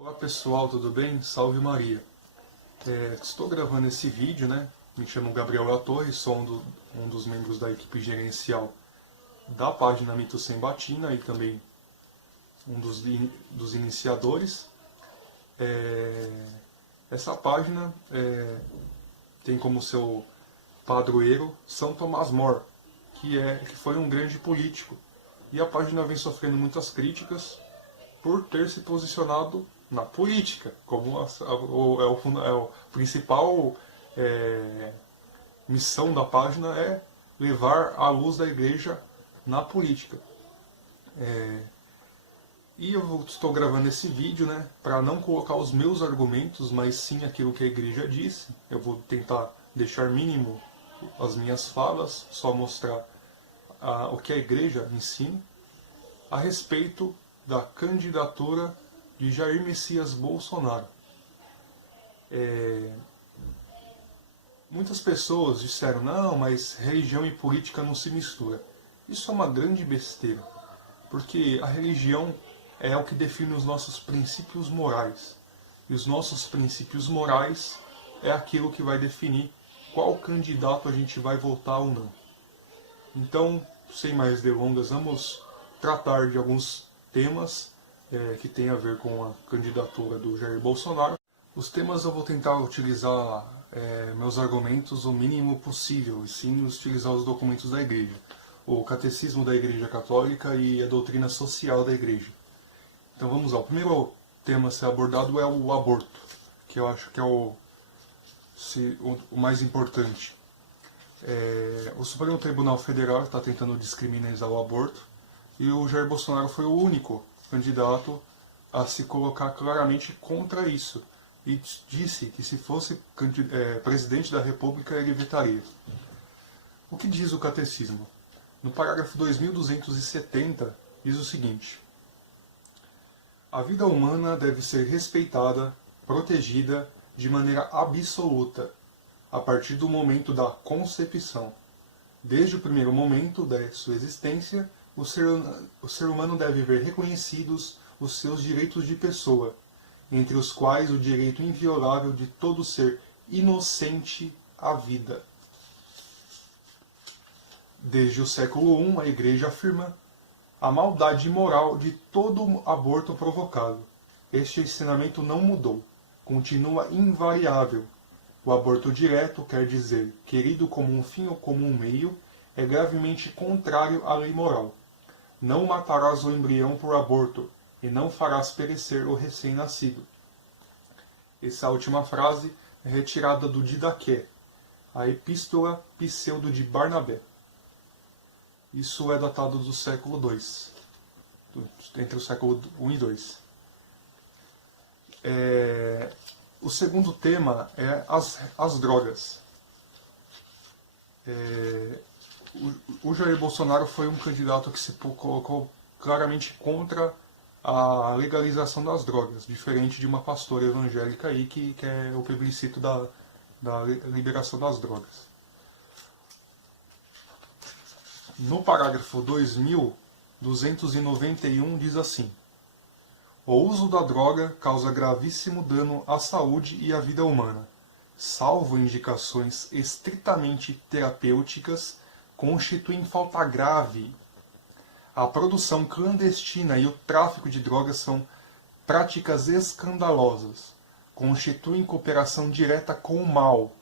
Olá pessoal, tudo bem? Salve Maria. Estou gravando esse vídeo, né? Me chamo Gabriel La Torre, sou um dos membros da equipe gerencial da página Mito Sem Batina e também um dos iniciadores. Essa página tem como seu padroeiro São Tomás More, que foi um grande político. E a página vem sofrendo muitas críticas por ter se posicionado na política, como o principal missão da página é levar a luz da igreja na política. E eu estou gravando esse vídeo, né, para não colocar os meus argumentos, mas sim aquilo que a igreja disse. Eu vou tentar deixar mínimo as minhas falas, só mostrar o que a igreja ensina a respeito da candidatura de Jair Messias Bolsonaro. Muitas pessoas disseram, não, mas religião e política não se mistura. Isso é uma grande besteira, porque a religião é o que define os nossos princípios morais. E os nossos princípios morais é aquilo que vai definir qual candidato a gente vai votar ou não. Então, sem mais delongas, vamos tratar de alguns temas que tem a ver com a candidatura do Jair Bolsonaro. Os temas eu vou tentar utilizar meus argumentos o mínimo possível, e sim utilizar os documentos da Igreja, o Catecismo da Igreja Católica e a doutrina social da Igreja. Então vamos lá. O primeiro tema a ser abordado é o aborto, que eu acho que é o mais importante. O Supremo Tribunal Federal está tentando descriminalizar o aborto, e o Jair Bolsonaro foi o único candidato a se colocar claramente contra isso. E disse que se fosse presidente da República ele vetaria. O que diz o Catecismo? No parágrafo 2270 diz o seguinte: a vida humana deve ser respeitada, protegida de maneira absoluta, a partir do momento da concepção. Desde o primeiro momento da sua existência, o ser humano deve ver reconhecidos os seus direitos de pessoa, entre os quais o direito inviolável de todo ser inocente à vida. Desde o século I, a Igreja afirma a maldade moral de todo aborto provocado. Este ensinamento não mudou, continua invariável. O aborto direto, quer dizer, querido como um fim ou como um meio, é gravemente contrário à lei moral. Não matarás o embrião por aborto, e não farás perecer o recém-nascido. Essa última frase é retirada do Didaqué, a Epístola Pseudo de Barnabé. Isso é datado do século II, entre o século I e II. O segundo tema é as drogas. O Jair Bolsonaro foi um candidato que se colocou claramente contra a legalização das drogas, diferente de uma pastora evangélica aí que é o plebiscito da liberação das drogas. No parágrafo 2291 diz assim: o uso da droga causa gravíssimo dano à saúde e à vida humana, salvo indicações estritamente terapêuticas, constituem falta grave. A produção clandestina e o tráfico de drogas são práticas escandalosas, constituem cooperação direta com o mal,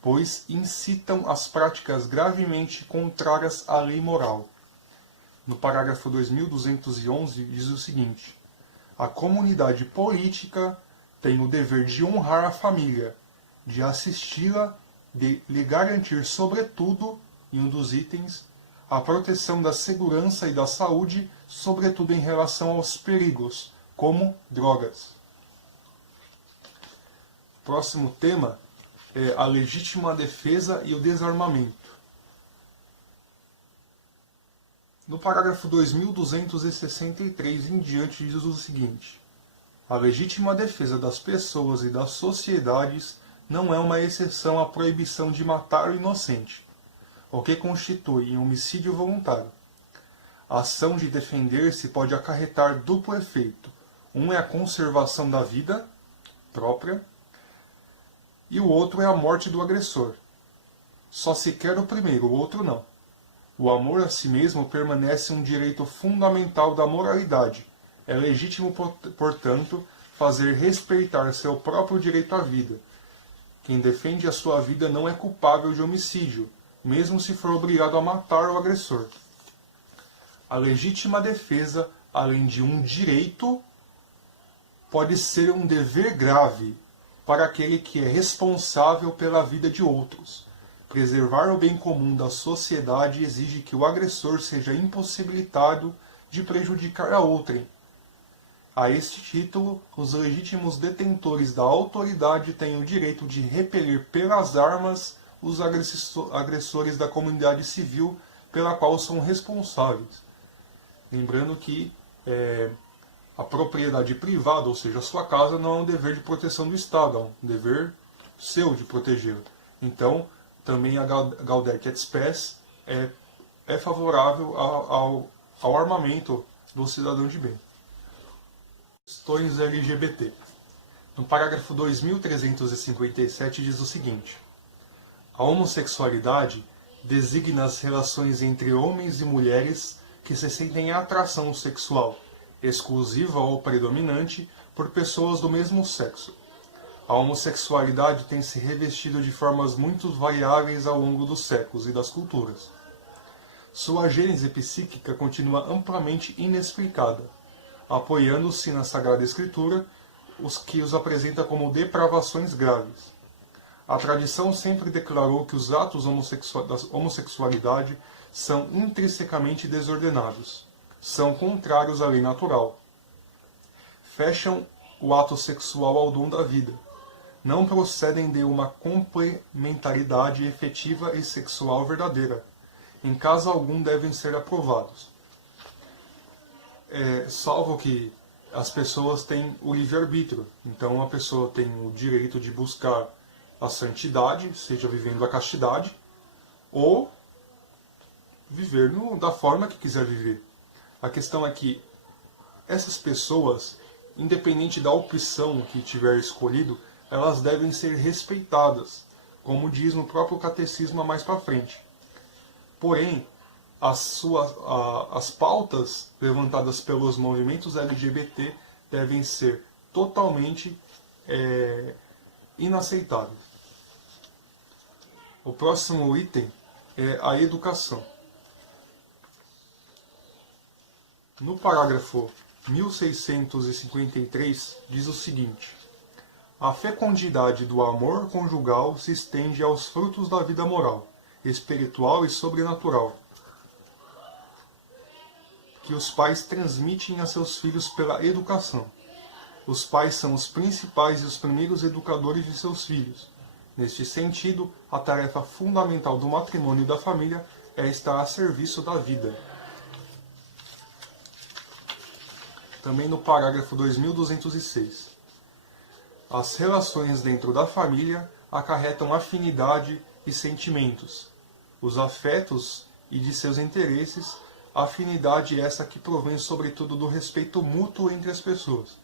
pois incitam as práticas gravemente contrárias à lei moral. No parágrafo 2211 diz o seguinte: a comunidade política tem o dever de honrar a família, de assisti-la, de lhe garantir, sobretudo, em um dos itens, a proteção da segurança e da saúde, sobretudo em relação aos perigos, como drogas. Próximo tema é a legítima defesa e o desarmamento. No parágrafo 2263 em diante diz o seguinte: a legítima defesa das pessoas e das sociedades não é uma exceção à proibição de matar o inocente, o que constitui um homicídio voluntário. A ação de defender-se pode acarretar duplo efeito: Um é a conservação da vida própria e o outro é a morte do agressor. Só se quer o primeiro, o outro não. O amor a si mesmo permanece um direito fundamental da moralidade. É legítimo, portanto, fazer respeitar seu próprio direito à vida. Quem defende a sua vida não é culpável de homicídio, mesmo se for obrigado a matar o agressor. A legítima defesa, além de um direito, pode ser um dever grave para aquele que é responsável pela vida de outros. Preservar o bem comum da sociedade exige que o agressor seja impossibilitado de prejudicar a outrem. A este título, os legítimos detentores da autoridade têm o direito de repelir pelas armas os agressores da comunidade civil pela qual são responsáveis. Lembrando que a propriedade privada, ou seja, a sua casa, não é um dever de proteção do Estado, é um dever seu de protegê-la. Então, também a Gaudet et Spes é favorável ao armamento do cidadão de bem. Questões LGBT. No parágrafo 2357 diz o seguinte: a homossexualidade designa as relações entre homens e mulheres que se sentem atração sexual, exclusiva ou predominante, por pessoas do mesmo sexo. A homossexualidade tem se revestido de formas muito variáveis ao longo dos séculos e das culturas. Sua gênese psíquica continua amplamente inexplicada, apoiando-se na Sagrada Escritura, os que os apresenta como depravações graves. A tradição sempre declarou que os atos da homossexualidade são intrinsecamente desordenados, são contrários à lei natural. Fecham o ato sexual ao dom da vida. Não procedem de uma complementaridade efetiva e sexual verdadeira. Em caso algum devem ser aprovados. Salvo que as pessoas têm o livre-arbítrio. Então a pessoa tem o direito de buscar a santidade, seja vivendo a castidade, ou viver da forma que quiser viver. A questão é que essas pessoas, independente da opção que tiver escolhido, elas devem ser respeitadas, como diz no próprio catecismo mais para frente. Porém, as pautas levantadas pelos movimentos LGBT devem ser totalmente inaceitáveis. O próximo item é a educação. No parágrafo 1653 diz o seguinte: a fecundidade do amor conjugal se estende aos frutos da vida moral, espiritual e sobrenatural, que os pais transmitem a seus filhos pela educação. Os pais são os principais e os primeiros educadores de seus filhos. Neste sentido, a tarefa fundamental do matrimônio e da família é estar a serviço da vida. Também no parágrafo 2206. As relações dentro da família acarretam afinidade e sentimentos. Os afetos e de seus interesses, afinidade essa que provém sobretudo do respeito mútuo entre as pessoas.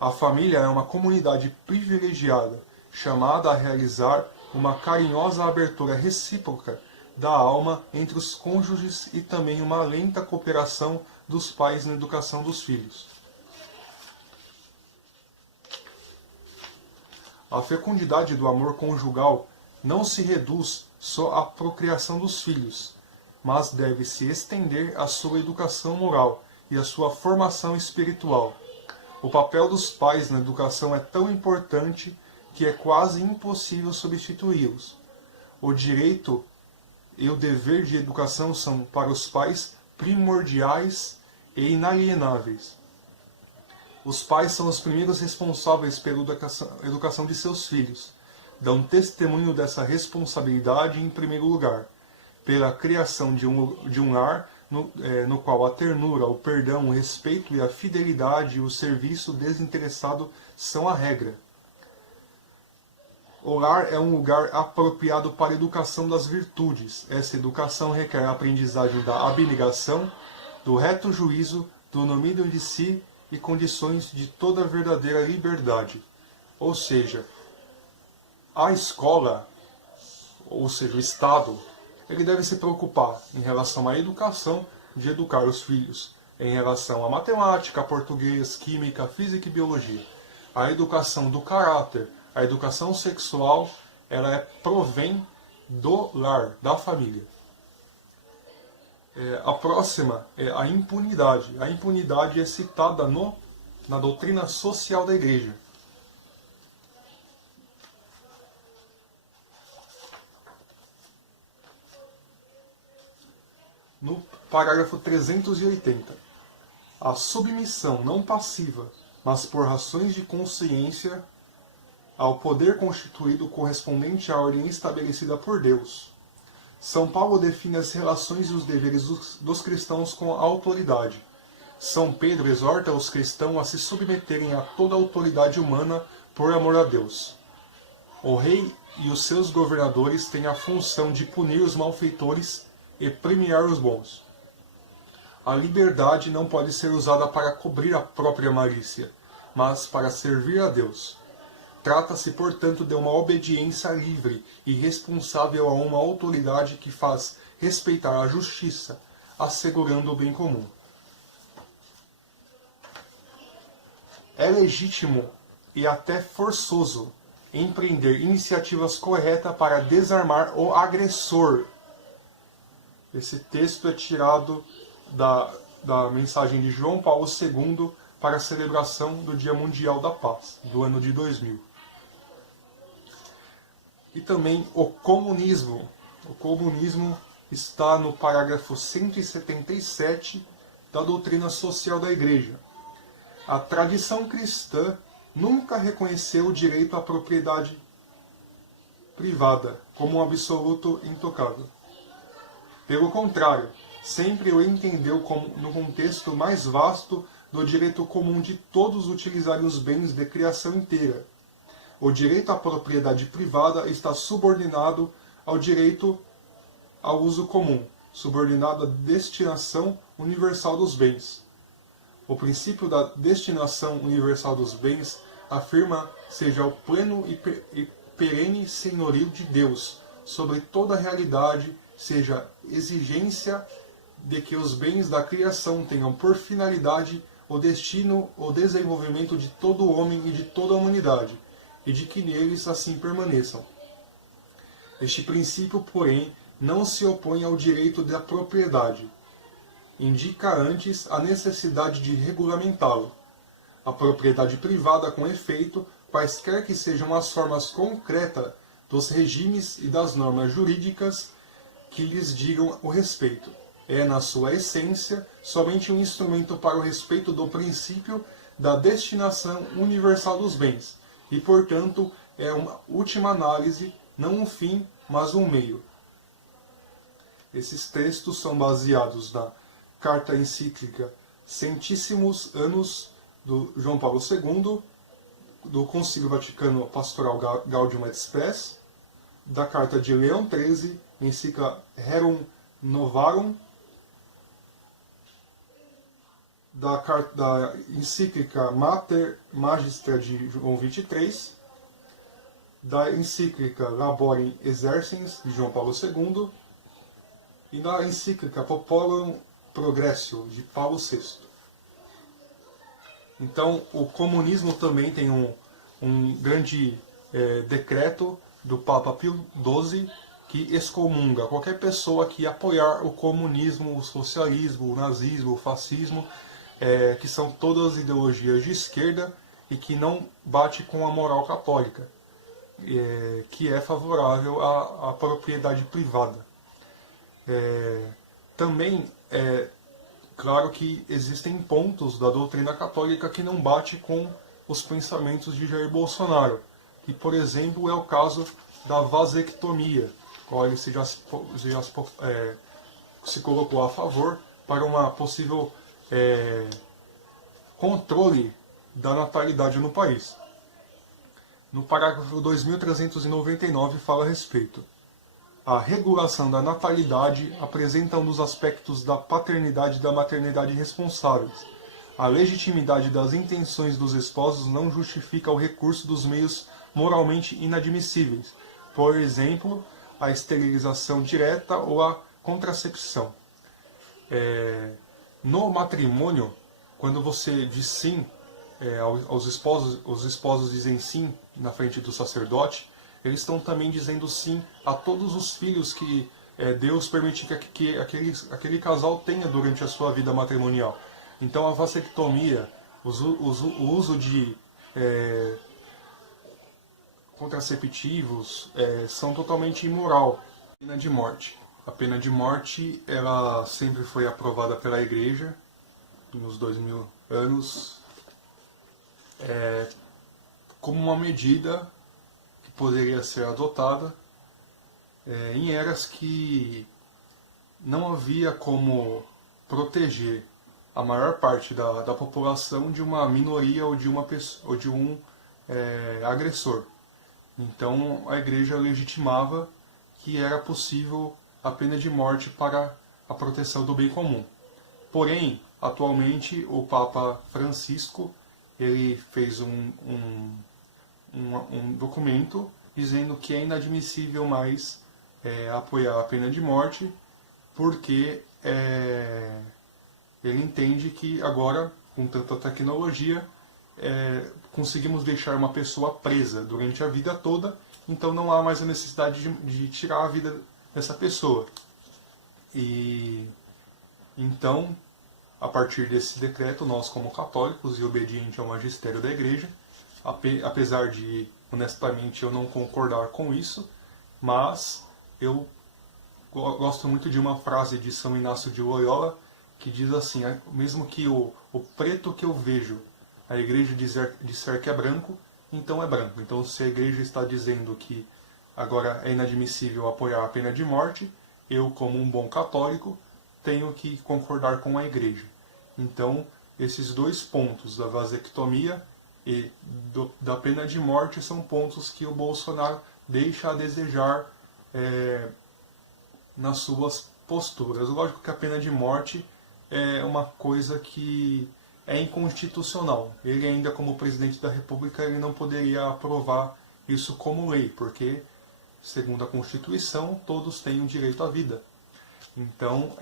A família é uma comunidade privilegiada, chamada a realizar uma carinhosa abertura recíproca da alma entre os cônjuges e também uma lenta cooperação dos pais na educação dos filhos. A fecundidade do amor conjugal não se reduz só à procriação dos filhos, mas deve se estender à sua educação moral e à sua formação espiritual. O papel dos pais na educação é tão importante que é quase impossível substituí-los. O direito e o dever de educação são, para os pais, primordiais e inalienáveis. Os pais são os primeiros responsáveis pela educação de seus filhos. Dão testemunho dessa responsabilidade em primeiro lugar, pela criação de um lar no qual a ternura, o perdão, o respeito e a fidelidade e o serviço desinteressado são a regra. O lar é um lugar apropriado para a educação das virtudes. Essa educação requer a aprendizagem da abnegação, do reto juízo, do domínio de si e condições de toda verdadeira liberdade. Ou seja, a escola, ou seja, o Estado, ele deve se preocupar em relação à educação, de educar os filhos em relação à matemática, português, química, física e biologia. A educação do caráter, a educação sexual, ela provém do lar, da família. A próxima é a impunidade. A impunidade é citada na doutrina social da Igreja. No parágrafo 380, a submissão não passiva, mas por razões de consciência, ao poder constituído correspondente à ordem estabelecida por Deus. São Paulo define as relações e os deveres dos cristãos com a autoridade. São Pedro exorta os cristãos a se submeterem a toda a autoridade humana por amor a Deus. O rei e os seus governadores têm a função de punir os malfeitores e premiar os bons. A liberdade não pode ser usada para cobrir a própria malícia, mas para servir a Deus. Trata-se, portanto, de uma obediência livre e responsável a uma autoridade que faz respeitar a justiça, assegurando o bem comum. É legítimo e até forçoso empreender iniciativas corretas para desarmar o agressor. Esse texto é tirado da mensagem de João Paulo II para a celebração do Dia Mundial da Paz, do ano de 2000. E também o comunismo. O comunismo está no parágrafo 177 da doutrina social da Igreja. A tradição cristã nunca reconheceu o direito à propriedade privada como um absoluto intocável. Pelo contrário, sempre o entendeu como no contexto mais vasto do direito comum de todos utilizarem os bens de criação inteira. O direito à propriedade privada está subordinado ao direito ao uso comum, subordinado à destinação universal dos bens. O princípio da destinação universal dos bens afirma seja o pleno e perene senhorio de Deus sobre toda a realidade, seja exigência de que os bens da criação tenham por finalidade o destino, o desenvolvimento de todo o homem e de toda a humanidade, e de que neles assim permaneçam. Este princípio, porém, não se opõe ao direito da propriedade. Indica antes a necessidade de regulamentá-lo. A propriedade privada, com efeito, quaisquer que sejam as formas concretas dos regimes e das normas jurídicas que lhes digam o respeito, é, na sua essência, somente um instrumento para o respeito do princípio da destinação universal dos bens, e, portanto, é uma última análise, não um fim, mas um meio. Esses textos são baseados na Carta Encíclica Centíssimos Annus do João Paulo II, do Concílio Vaticano Pastoral Gaudium et Spes, da Carta de Leão XIII, Encíclica Rerum Novarum, da Encíclica Mater Magistra de João XXIII, da Encíclica Laborem Exercens de João Paulo II e da Encíclica Populum Progressio de Paulo VI. Então, o comunismo também tem um grande decreto do Papa Pio XII que excomunga qualquer pessoa que apoiar o comunismo, o socialismo, o nazismo, o fascismo, que são todas ideologias de esquerda e que não bate com a moral católica, que é favorável à propriedade privada. Também é claro que existem pontos da doutrina católica que não bate com os pensamentos de Jair Bolsonaro, que, por exemplo, é o caso da vasectomia, qual ele se colocou a favor para uma possível controle da natalidade no país. No parágrafo 2399 fala a respeito. A regulação da natalidade apresenta um dos aspectos da paternidade e da maternidade responsáveis, A legitimidade das intenções dos esposos não justifica o recurso dos meios moralmente inadmissíveis, por exemplo, a esterilização direta ou a contracepção. No matrimônio, quando você diz sim aos esposos, os esposos dizem sim na frente do sacerdote, eles estão também dizendo sim a todos os filhos que Deus permite que aquele casal tenha durante a sua vida matrimonial. Então a vasectomia, o uso de contraceptivos são totalmente imoral. Pena de morte. A pena de morte ela sempre foi aprovada pela Igreja nos 2000 anos como uma medida que poderia ser adotada em eras que não havia como proteger a maior parte da população de uma minoria ou de uma pessoa, ou de um agressor. Então a Igreja legitimava que era possível a pena de morte para a proteção do bem comum. Porém, atualmente o Papa Francisco ele fez um documento dizendo que é inadmissível mais apoiar a pena de morte, porque ele entende que agora, com tanta tecnologia, conseguimos deixar uma pessoa presa durante a vida toda, então não há mais a necessidade de tirar a vida dessa pessoa. E então, a partir desse decreto, nós como católicos e obedientes ao magistério da Igreja, apesar de, honestamente, eu não concordar com isso, mas eu gosto muito de uma frase de São Inácio de Loyola, que diz assim: mesmo que o preto que eu vejo, a Igreja disser que é branco, então é branco. Então, se a Igreja está dizendo que agora é inadmissível apoiar a pena de morte, eu, como um bom católico, tenho que concordar com a Igreja. Então, esses dois pontos, da vasectomia e da pena de morte, são pontos que o Bolsonaro deixa a desejar nas suas posturas. Lógico que a pena de morte é uma coisa que é inconstitucional. Ele ainda como presidente da República ele não poderia aprovar isso como lei, porque, segundo a Constituição, todos têm o direito à vida. Então,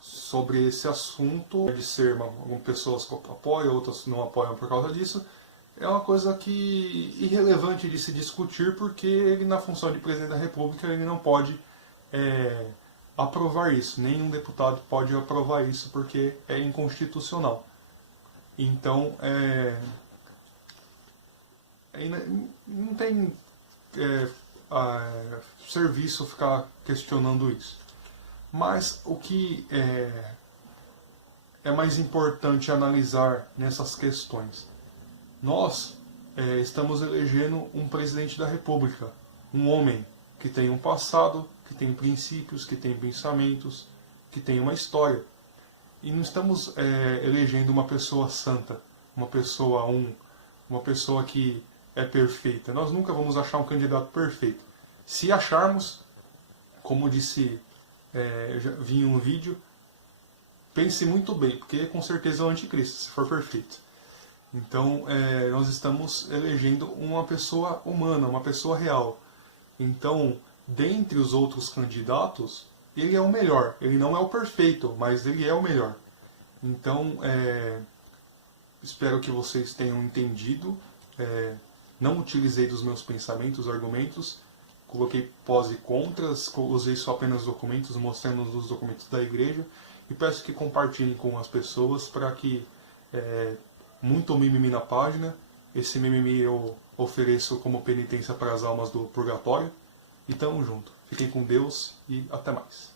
sobre esse assunto, pode ser algumas pessoas apoiam, outras não apoiam por causa disso, é uma coisa que irrelevante de se discutir, porque ele, na função de presidente da República, ele não pode aprovar isso. Nenhum deputado pode aprovar isso, porque é inconstitucional. Então, não tem serviço ficar questionando isso. Mas o que é mais importante analisar nessas questões? Nós estamos elegendo um presidente da República, um homem que tem um passado, que tem princípios, que tem pensamentos, que tem uma história. E não estamos elegendo uma pessoa santa, uma pessoa que é perfeita. Nós nunca vamos achar um candidato perfeito. Se acharmos, como disse, eu já vi em um vídeo, pense muito bem, porque com certeza é o anticristo, se for perfeito. Então, nós estamos elegendo uma pessoa humana, uma pessoa real. Então, dentre os outros candidatos, ele é o melhor. Ele não é o perfeito, mas ele é o melhor. Então, espero que vocês tenham entendido. Não utilizei dos meus pensamentos, argumentos. Coloquei pós e contras, usei só apenas documentos, mostrando os documentos da Igreja. E peço que compartilhem com as pessoas para que muito mimimi na página. Esse mimimi eu ofereço como penitência para as almas do purgatório. E tamo junto. Fiquem com Deus e até mais.